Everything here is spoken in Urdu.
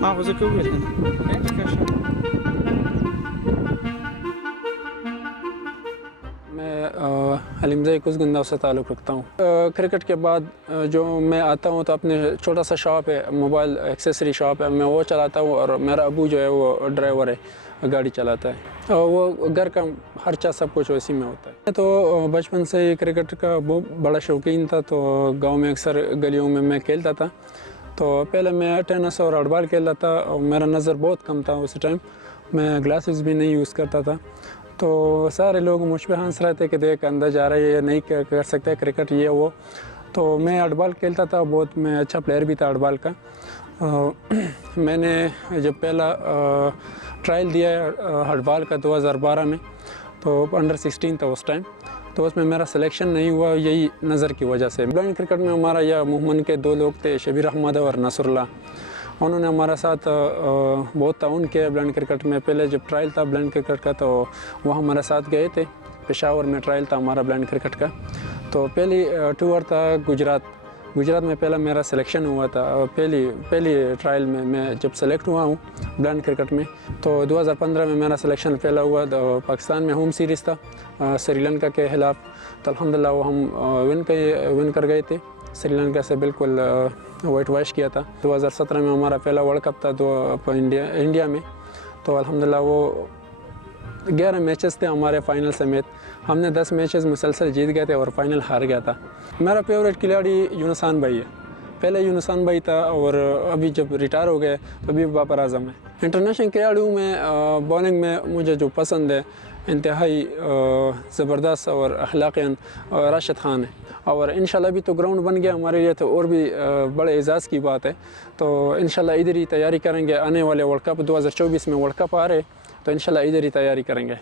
ماخذ كويس میں حلیم زئی کسگندہ سے تعلق رکھتا ہوں۔ کرکٹ کے بعد جو میں آتا ہوں تو اپنے چھوٹا سا شاپ ہے، موبائل ایکسیسری شاپ ہے، میں وہ چلاتا ہوں، اور میرا ابو جو ہے وہ ڈرائیور ہے، گاڑی چلاتا ہے، وہ گھر کا خرچہ سب کچھ اسی میں ہوتا ہے۔ میں تو بچپن سے ہی کرکٹ کا بہت بڑا شوقین تھا، تو گاؤں میں اکثر گلیوں میں کھیلتا تھا۔ تو پہلے میں ٹینس اور ہیڈ بال کھیلتا تھا، اور میرا نظر بہت کم تھا اس ٹائم، میں گلاسز بھی نہیں یوز کرتا تھا، تو سارے لوگ مجھ پہ ہنس رہے تھے کہ دیکھ اندر جا رہا ہے، یہ نہیں کر سکتا ہے کرکٹ یہ وہ۔ تو میں ہیڈ بال کھیلتا تھا، بہت میں اچھا پلیئر بھی تھا ہیڈ بال کا۔ میں نے جب پہلا ٹرائل دیا ہیڈ بال کا 2012 میں، تو انڈر 16 تھا اس ٹائم، تو اس میں میرا سلیکشن نہیں ہوا، یہی نظر کی وجہ سے۔ بلائنڈ کرکٹ میں ہمارا یہ مومن کے 2 لوگ تھے، شبیر احمد اور نصر اللہ، انہوں نے ہمارا ساتھ بہت تعاون کیا بلائنڈ کرکٹ میں۔ پہلے جب ٹرائل تھا بلائنڈ کرکٹ کا تو وہ ہمارے ساتھ گئے تھے، پشاور میں ٹرائل تھا ہمارا بلائنڈ کرکٹ کا، تو پہلی ٹور تھا گجرات میں پہلا میرا سلیکشن ہوا تھا۔ پہلی ٹرائل میں جب سلیکٹ ہوا ہوں بلائنڈ کرکٹ میں، تو 2015 میں میرا سلیکشن پہلا ہوا، پاکستان میں ہوم سیریز تھا سری لنکا کے خلاف، تو الحمدللہ وہ ہم ون کر گئے تھے سری لنکا سے، بالکل وائٹ واش کیا تھا۔ 2017 میں ہمارا پہلا ورلڈ کپ تھا انڈیا میں، تو الحمدللہ وہ 11 میچز تھے ہمارے فائنل سمیت، ہم نے 10 میچز مسلسل جیت گئے تھے اور فائنل ہار گیا تھا۔ میرا فیوریٹ کھلاڑی یونسان بھائی ہے، پہلے یونسان بھائی تھا، اور ابھی جب ریٹائر ہو گئے تو ابھی بابر اعظم ہے۔ انٹرنیشنل کھلاڑیوں میں بالنگ میں مجھے جو پسند ہے انتہائی زبردست اور اخلاقیاً راشد خان ہے، اور انشاءاللہ ابھی تو گراؤنڈ بن گیا ہمارے لیے، تو اور بھی بڑے اعزاز کی بات ہے، تو انشاءاللہ ادھر ہی تیاری کریں گے، آنے والے ورلڈ کپ 2024 میں ورلڈ کپ آ رہے، تو انشاءاللہ ادھر ہی تیاری کریں گے۔